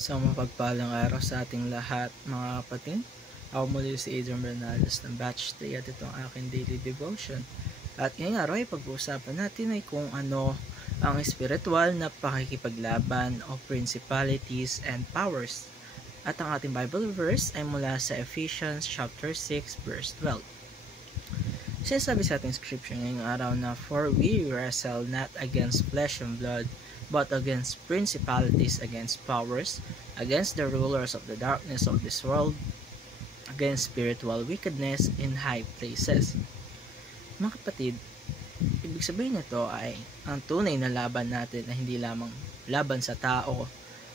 Sa mapagpalang araw sa ating lahat, mga kapatid. Ako muli si Adrian Bernales ng Batch 3 at ito ang aking daily devotion. At ngayong araw ay pag-uusapan natin ay kung ano ang espiritual na pakikipaglaban o principalities and powers. At ang ating Bible verse ay mula sa Ephesians chapter 6 verse 12. Sinasabi sa ating scripture ngayong araw na, "For we wrestle not against flesh and blood, but against principalities, against powers, against the rulers of the darkness of this world, against spiritual wickedness in high places." Mga kapatid, ibig sabihin nito ay ang tunay na laban natin ay hindi lamang laban sa tao,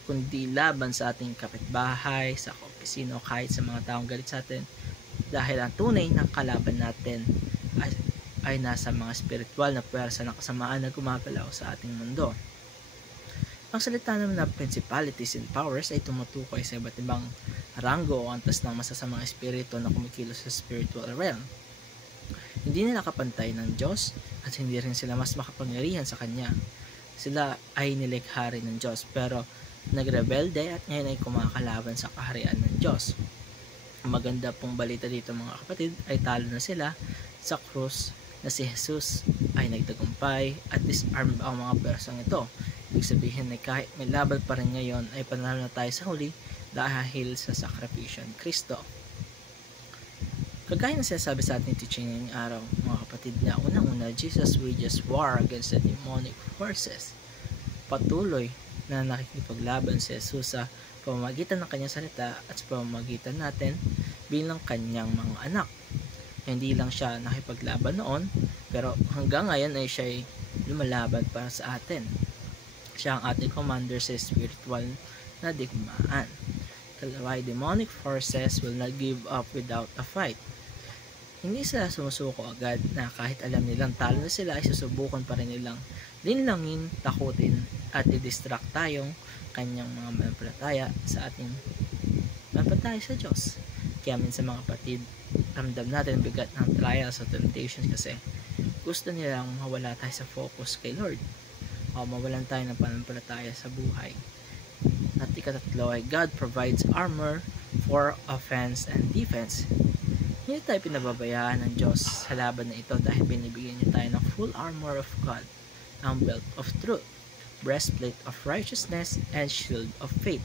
kundi laban sa ating kapitbahay, sa opisina, kahit sa mga taong galit sa atin, dahil ang tunay na kalaban natin ay nasa mga spiritual na pwersa ng kasamaan na gumagalaw sa ating mundo. Ang salita naman na principalities and powers ay tumutukoy sa iba't ibang ranggo o antas ng masasamang espiritu na kumikilos sa spiritual realm. Hindi nila kapantay ng Diyos at hindi rin sila mas makapangyarihan sa Kanya. Sila ay nilikha rin ng Diyos pero nagrebelde at ngayon ay kumakalaban sa kaharian ng Diyos. Ang maganda pong balita dito mga kapatid ay talo na sila sa krus na si Jesus ay nagtagumpay at disarmed ang mga persong ito. Ibig sabihin ay kahit may laban pa rin ngayon ay panalo na tayo sa huli dahil sa sakripisyo ni Kristo. Kagaya na sinasabi sa ating teaching ngayong araw mga kapatid na unang-una, Jesus wages war against the demonic forces. Patuloy na nakikipaglaban si Jesus sa pamamagitan ng kanyang salita at sa pamamagitan natin bilang kanyang mga anak. Hindi lang siya nakipaglaban noon, pero hanggang ngayon ay siya ay lumalaban para sa atin. Siya ang ating commander sa spiritual na digmaan. Kalaway, demonic forces will not give up without a fight. Hindi sila sumusuko agad na kahit alam nilang talo na sila ay susubukan pa rin nilang linlangin, takutin at i-distract tayong kanyang mga manampalataya sa ating manampalataya sa Diyos. Kaya minsan mga kapatid, ramdam natin bigat ng trials at temptations kasi gusto nilang mawala tayo sa focus kay Lord o mawalan tayo ng panampalataya sa buhay. At ikatatlo ay God provides armor for offense and defense. Hindi tayo pinababayaan ng Diyos sa laban na ito dahil binibigyan niya tayo ng full armor of God, ang belt of truth, breastplate of righteousness, and shield of faith,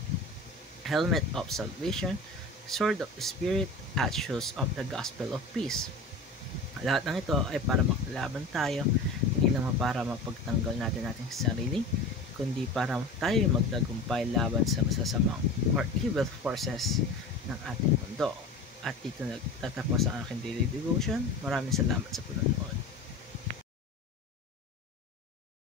helmet of salvation, sword of the Spirit, at shoes of the gospel of peace. Lahat ng ito ay para makalaban tayo, hindi naman para mapagtanggal natin ating sarili, kundi para tayo magtagumpay laban sa masasamang or evil forces ng ating mundo. At dito nagtatapos ang aking daily devotion. Maraming salamat sa panonood.